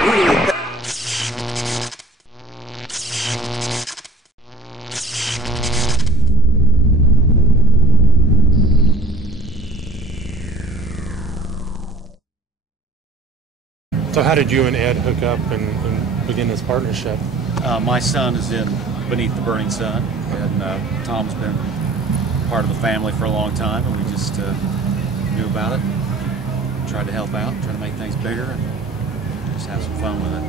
So how did you and Ed hook up and begin this partnership? My son is in Beneath the Burning Sun, and Tom's been part of the family for a long time, and we just knew about it, tried to help out, try to make things bigger, and just have some fun with it.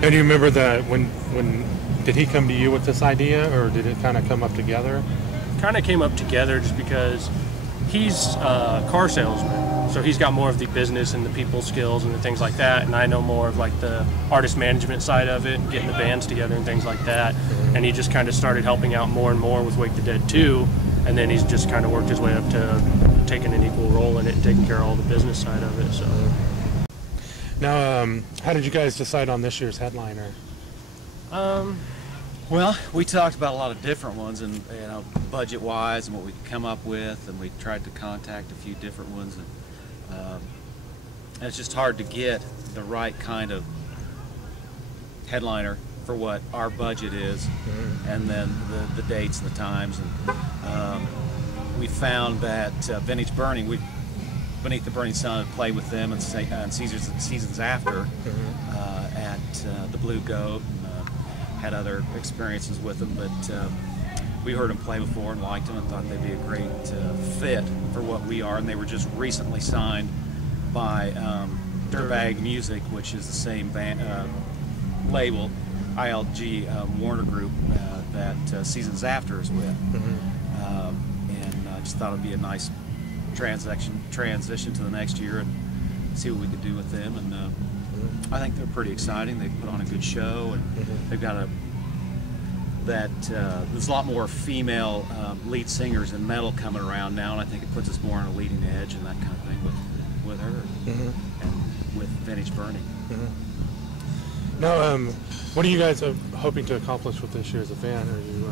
Now, do you remember that when did he come to you with this idea, or did it kind of come up together? Kind of came up together just because he's a car salesman. So he's got more of the business and the people skills and the things like that, and I know more of like the artist management side of it and getting the bands together and things like that. And he just kind of started helping out more and more with Wake the Dead 2, and then he's just kind of worked his way up to taking an equal role in it and taking care of all the business side of it. So now, how did you guys decide on this year's headliner? Well, we talked about a lot of different ones, and budget-wise and what we could come up with, and we tried to contact a few different ones. And it's just hard to get the right kind of headliner for what our budget is, and then the dates and the times. And we found that Vintage Burning, Beneath the Burning Sun, had played with them and seasons after at the Blue Goat, and had other experiences with them, but we heard them play before and liked them and thought they'd be a great fit for what we are. And they were just recently signed by Dirtbag Music, which is the same band, label, ILG Warner Group, that Seasons After is with. And I just thought it'd be a nice transition to the next year and see what we could do with them. And I think they're pretty exciting. They put on a good show, and they've got there's a lot more female lead singers in metal coming around now, and I think it puts us more on a leading edge and that kind of thing with her and with Vintage Burning. Now, what are you guys hoping to accomplish with this year's event? Are you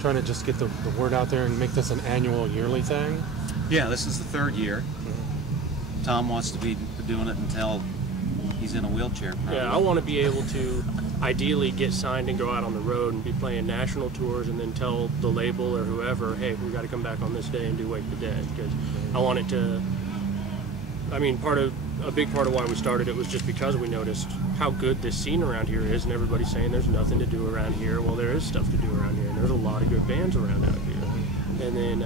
trying to just get the word out there and make this an annual, yearly thing? Yeah, this is the third year. Tom wants to be doing it until he's in a wheelchair, probably. Yeah, I want to be able to ideally get signed and go out on the road and be playing national tours, and then tell the label or whoever, hey, we got to come back on this day and do Wake the Dead, because I want it to, I mean, a big part of why we started it was just because we noticed how good this scene around here is, and everybody's saying there's nothing to do around here. Well, there is stuff to do around here, and there's a lot of good bands around out here. And then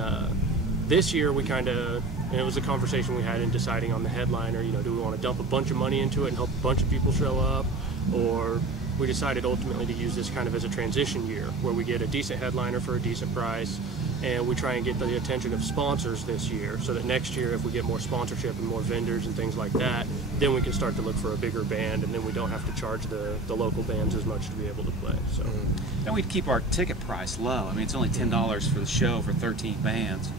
this year we kind of, and it was a conversation we had in deciding on the headliner, do we want to dump a bunch of money into it and help a bunch of people show up, or we decided ultimately to use this kind of as a transition year where we get a decent headliner for a decent price, and we try and get the attention of sponsors this year, so that next year if we get more sponsorship and more vendors and things like that, then we can start to look for a bigger band, and then we don't have to charge the local bands as much to be able to play. So, and we'd keep our ticket price low. I mean, it's only $10 for the show for 13 bands.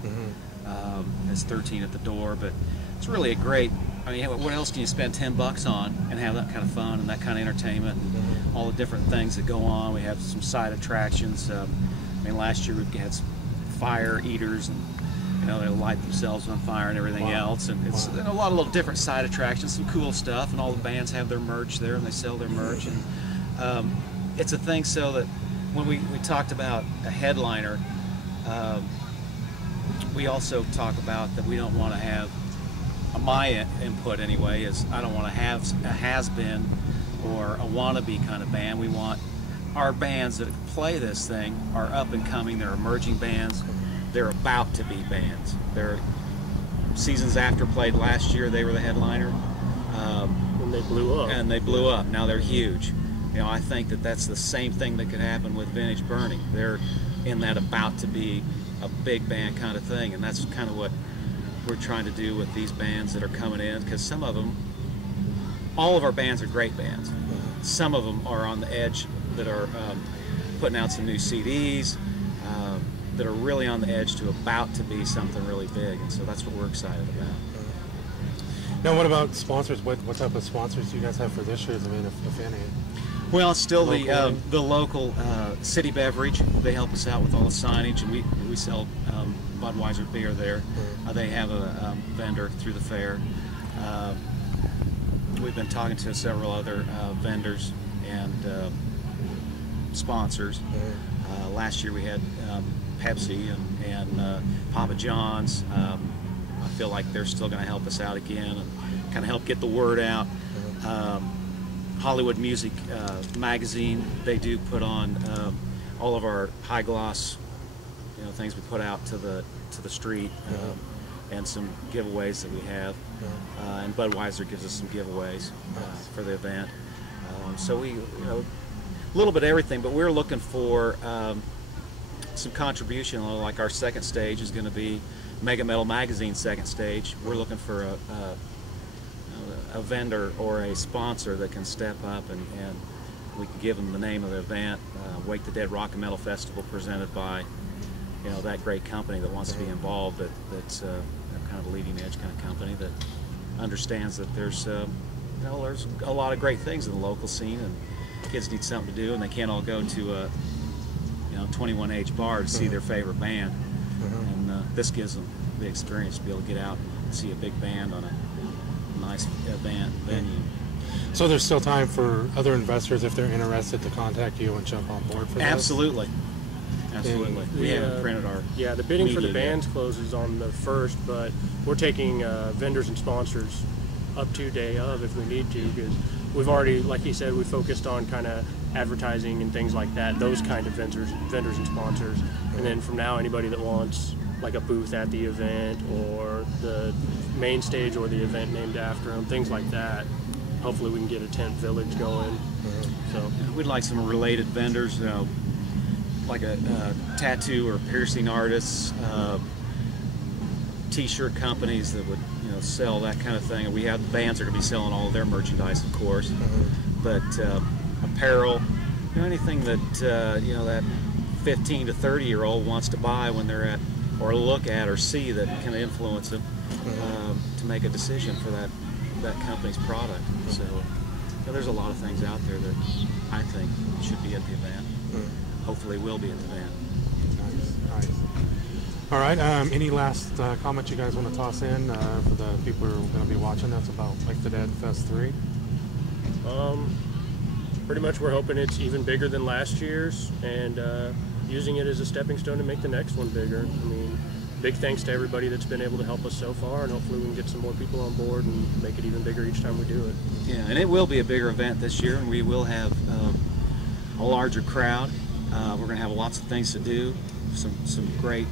It's 13 at the door, but it's really a great, I mean, what else can you spend $10 on and have that kind of fun and that kind of entertainment and all the different things that go on? We have some side attractions. I mean, last year we had some fire eaters, and they'll light themselves on fire and everything else, and it's a lot of little different side attractions, some cool stuff, and all the bands have their merch there and they sell their merch, and it's a thing so that when we talked about a headliner, we also talk about that we don't want to have, my input anyway, is I don't want to have a has-been or a wannabe kind of band. We want our bands that play this thing are up and coming, they're emerging bands, they're about to be bands. They're Seasons After played last year, they were the headliner. And they blew up. And they blew up, now they're huge. I think that's the same thing that could happen with Vintage Burning. They're in that about to be a big band kind of thing, and that's kind of what we're trying to do with these bands that are coming in, because some of them, all of our bands are great bands. Some of them are on the edge that are putting out some new CDs, that are really on the edge to about to be something really big, and so that's what we're excited about. Now, what about sponsors? What type of sponsors do you guys have for this year's event, if any? Well, it's still the local city beverage. They help us out with all the signage, and we sell Budweiser beer there. They have a vendor through the fair. we've been talking to several other vendors and sponsors. Last year we had Pepsi and Papa John's. I feel like they're still going to help us out again and kind of help get the word out. Hollywood Music magazine, they do put on all of our high gloss, things we put out to the street, and some giveaways that we have. And Budweiser gives us some giveaways for the event. So we, a little bit of everything, but we're looking for some contribution. Like our second stage is going to be Mega Metal Magazine second stage. We're looking for a vendor or a sponsor that can step up, and we can give them the name of the event, Wake the Dead Rock and Metal Festival, presented by that great company that wants to be involved, that's kind of a leading edge kind of company that understands that there's there's a lot of great things in the local scene, and kids need something to do, and they can't all go to a 21H bar to see their favorite band. And this gives them the experience to be able to get out and see a big band on a nice venue. So there's still time for other investors, if they're interested, to contact you and jump on board for this? Absolutely. Absolutely. We haven't printed our the bidding for the media bands closes on the 1st, but we're taking vendors and sponsors up to day of if we need to, because we've already, like he said, we focused on kind of advertising and things like that, those kind of vendors and sponsors. And then from now, anybody that wants like a booth at the event or the main stage or the event named after them, things like that. Hopefully we can get a tent village going. So we'd like some related vendors, like a tattoo or piercing artists, t-shirt companies that would sell that kind of thing. And we have the bands that are going to be selling all of their merchandise, of course, but apparel, anything that that 15 to 30-year-old wants to buy when they're at, or look at, or see, that can influence them to make a decision for that company's product. So there's a lot of things out there that I think should be at the event. Hopefully will be at the event. Nice. All right, any last comments you guys want to toss in for the people who are going to be watching us about Wake the Dead Fest 3? Pretty much we're hoping it's even bigger than last year's, and using it as a stepping stone to make the next one bigger. I mean, big thanks to everybody that's been able to help us so far, and hopefully we can get some more people on board and make it even bigger each time we do it. Yeah, and it will be a bigger event this year, and we will have a larger crowd. We're going to have lots of things to do, some great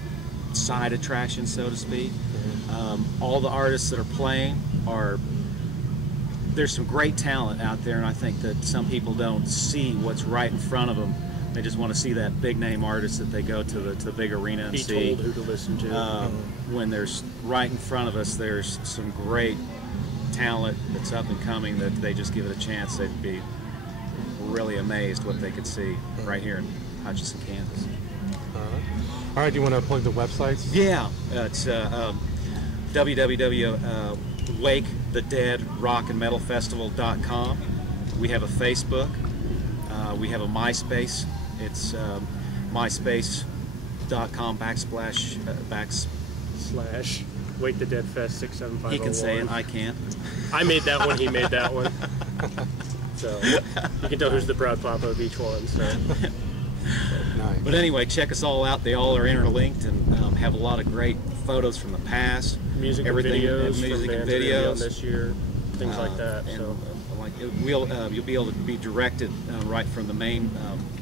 side attractions, so to speak. All the artists that are playing there's some great talent out there, and I think that some people don't see what's right in front of them. They just want to see that big name artist that they go to the big arena and see. Be told who to listen to. When there's right in front of us, there's some great talent that's up and coming that they just give it a chance. They'd be really amazed what they could see right here in Hutchinson, Kansas. All right, do you want to plug the websites? Yeah, it's www.wakethedeadrockandmetalfestival.com. We have a Facebook. We have a MySpace. It's myspace.com / Wake the Dead Fest 67501. He can say it, I can't. I made that one, he made that one. So you can tell who's the proud papa of each one. So. Nice. But anyway, check us all out. They all are interlinked and have a lot of great photos from the past. Music and videos from bands that are gonna be on this year, things like that. So you'll be able to be directed right from the main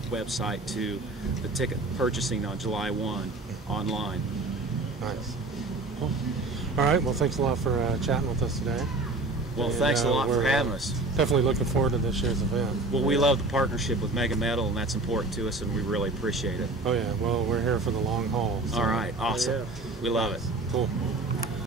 website to the ticket purchasing on July 1 online. Nice. Cool. All right. Well, thanks a lot for chatting with us today. Well, thanks a lot for having us. Definitely looking forward to this year's event. Well, we love the partnership with Mega Metal, and that's important to us, and we really appreciate it. Oh yeah. Well, we're here for the long haul. So. All right. Awesome. Yeah. We love it. Cool.